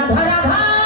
让他让他。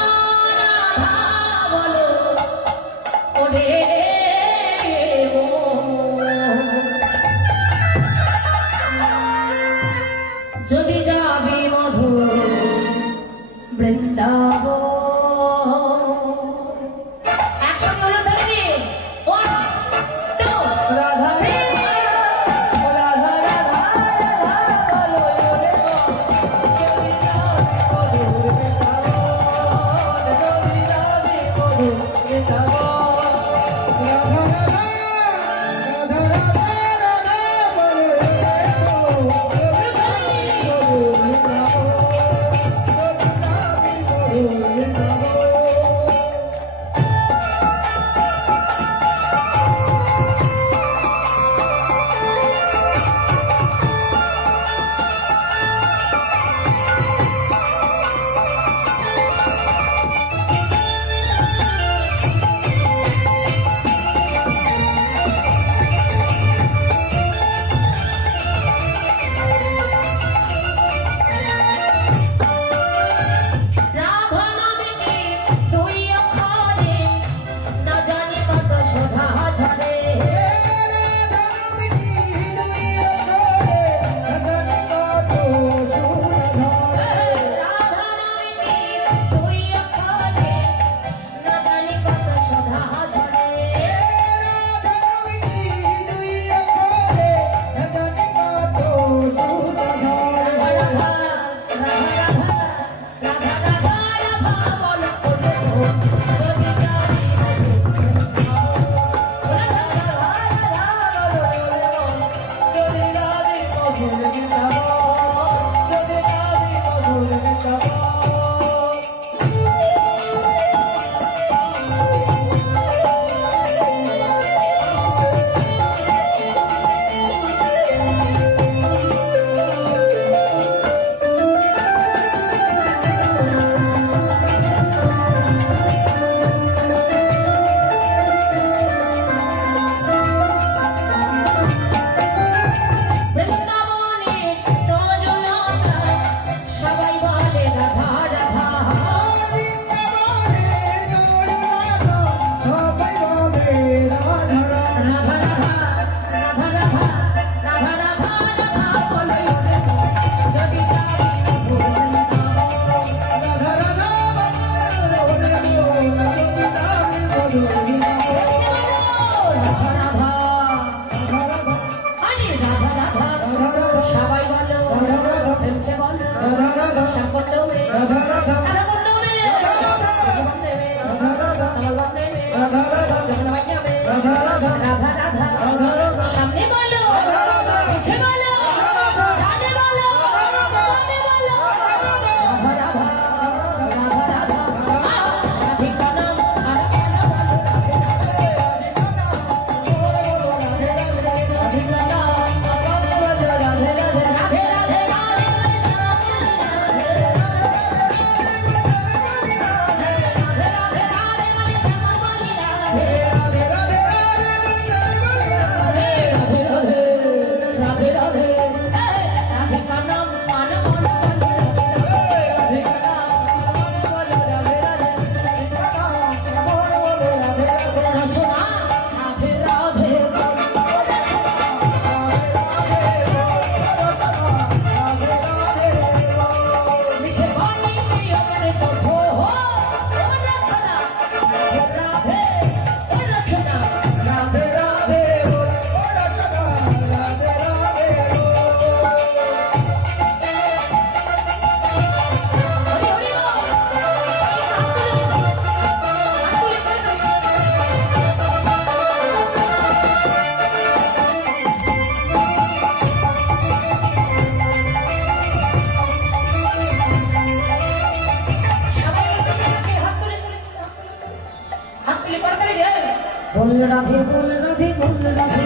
রাধে, বল রাধে বল রাধে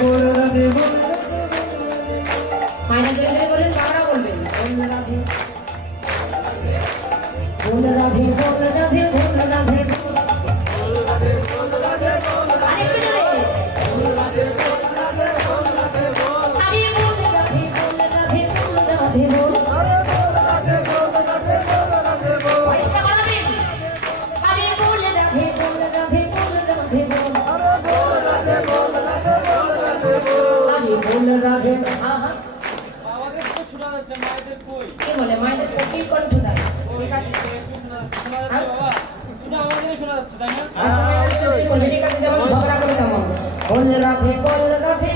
বল রাধে, বল মাইনা জয় বলেন বাংলা বলবেন, বল রাধে। বল রাধে, বল কি বলে মায়েদের কি করে দেয় ঠিক আছে শোনা শোনা শোনা আচ্ছা, ঠিক আছে যেমন ঝগড়া করে তেমন বল রাধে বল রাধে